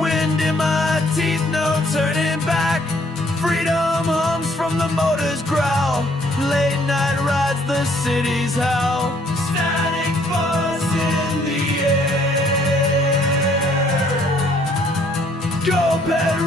Wind in my teeth, no turning back. Freedom hums from the motor's growl. Late night rides, the city's hell. Static buzz in the air. Goped